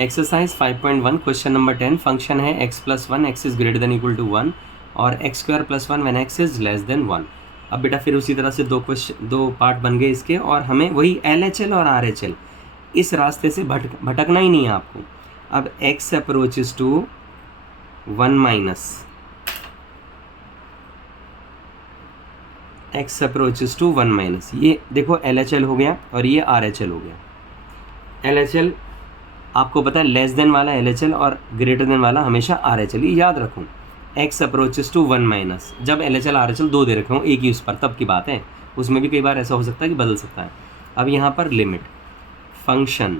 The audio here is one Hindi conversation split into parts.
एक्सरसाइज 5.1 क्वेश्चन नंबर 10 फंक्शन है x plus 1 x is greater than equal to 1 और x square plus 1 when x is less than 1। अब बेटा फिर उसी तरह से दो पार्ट बन गए इसके, और हमें वही LHL और RHL इस रास्ते से भटकना ही नहीं है आपको। अब x approaches to 1 minus x approaches to 1 minus, ये देखो LHL हो गया और ये RHL हो गया। LHL आपको पता है लेस देन वाला LHL और ग्रेटर देन वाला हमेशा RHL, ये याद रखूँ। x अप्रोचेस टू 1 माइनस, जब LHL RHL दो दे रखे हों एक ही उस पर, तब की बात है। उसमें भी कई बार ऐसा हो सकता है कि बदल सकता है। अब यहाँ पर limit function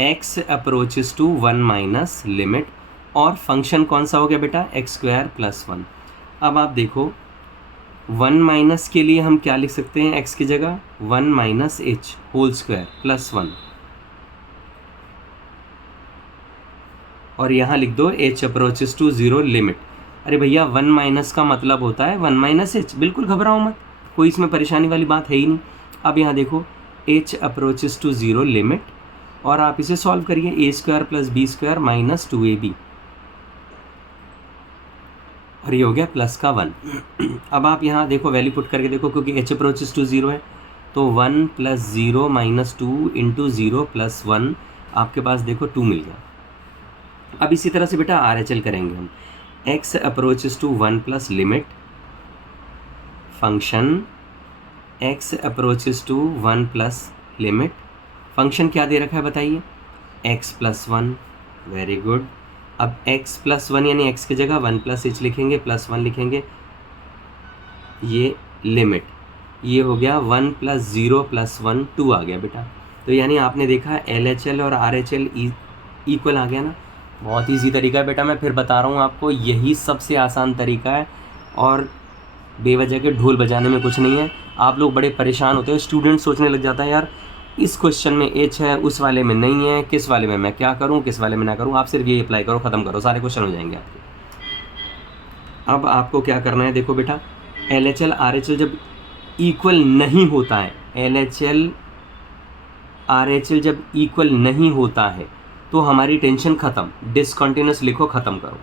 x approaches to 1 minus limit, और फंक्शन कौन सा हो गया बेटा, x स्क्वायर प्लस 1। अब आप देखो 1 माइनस के लिए हम क्या लिख सकते हैं, x की जगह 1 minus h whole square plus 1, और यहाँ लिख दो h अप्रोचेस टू 0 लिमिट। अरे भैया 1 माइनस का मतलब होता है 1 माइनस h, बिल्कुल घबराओ मत, कोई इसमें परेशानी वाली बात है ही नहीं। अब यहाँ देखो h अप्रोचेस टू 0 लिमिट, और आप इसे सॉल्व करिए, a square plus B square minus 2ab, और ये हो गया प्लस का 1। अब आप यहाँ देखो वैल्यू पुट करके देखो, क्योंकि h अप्रोचेस टू 0 है तो 1 प्लस 0 माइनस 2 इंटू 0 प्लस 1, आपके पास देखो 2 मिल गया। अब इसी तरह से बेटा RHL करेंगे हम, x approaches to 1 plus limit function x approaches to 1 plus limit, function क्या दे रखा है बताइए, x प्लस 1, वेरी गुड। अब x प्लस 1 यानी x की जगह 1 प्लस h लिखेंगे, प्लस 1 लिखेंगे, ये लिमिट, ये हो गया 1 प्लस 0 प्लस 1 2 आ गया बेटा। तो यानी आपने देखा LHL और RHL इक्वल आ गया ना। बहुत ईजी तरीका है बेटा, मैं फिर बता रहा हूँ आपको, यही सबसे आसान तरीका है, और बेवजह के ढोल बजाने में कुछ नहीं है। आप लोग बड़े परेशान होते हो, स्टूडेंट सोचने लग जाता है यार इस क्वेश्चन में h है उस वाले में नहीं है, किस वाले में मैं क्या करूँ किस वाले में ना करूँ। आप सिर्फ ये अप्लाई करो, ख़त्म करो, सारे क्वेश्चन हो जाएंगे आपके। अब आपको क्या करना है, देखो बेटा LHL RHL जब इक्वल नहीं होता है, LHL RHL जब इक्वल नहीं होता है तो हमारी टेंशन ख़त्म, डिसकंटिन्यूस लिखो, ख़त्म करो।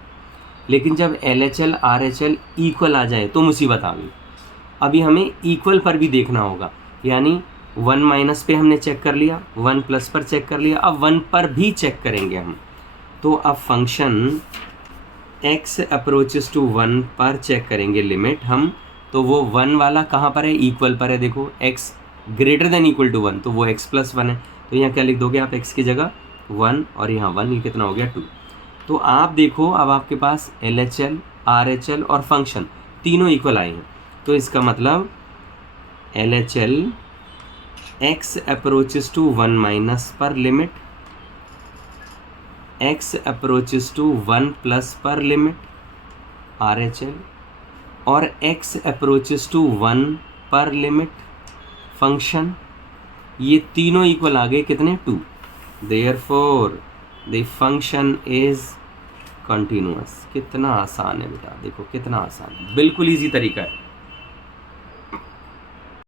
लेकिन जब LHL RHL इक्वल आ जाए तो मुसीबत आ गई। अभी हमें इक्वल पर भी देखना होगा, यानी 1 माइनस पे हमने चेक कर लिया, 1 प्लस पर चेक कर लिया, अब 1 पर भी चेक करेंगे हम। तो अब फंक्शन x अप्रोचेस टू 1 पर चेक करेंगे लिमिट हम, तो वो 1 वाला कहाँ पर है, इक्वल पर है। देखो x greater than equal to 1, तो वो x प्लस 1 है, तो यहाँ क्या लिख दोगे आप, x की जगह 1 और यहाँ 1, ये कितना हो गया 2। तो आप देखो अब आपके पास LHL RHL और फंक्शन तीनों इक्वल आए हैं, तो इसका मतलब LHL x approaches to 1 minus पर limit, x approaches to 1 plus पर लिमिट RHL, और x अप्रोचेस टू 1 पर लिमिट फंक्शन, ये तीनों इक्वल आ गए कितने, 2। Therefore the function is continuous। कितना आसान है बेटा, देखो कितना आसान है, बिल्कुल इजी तरीका है।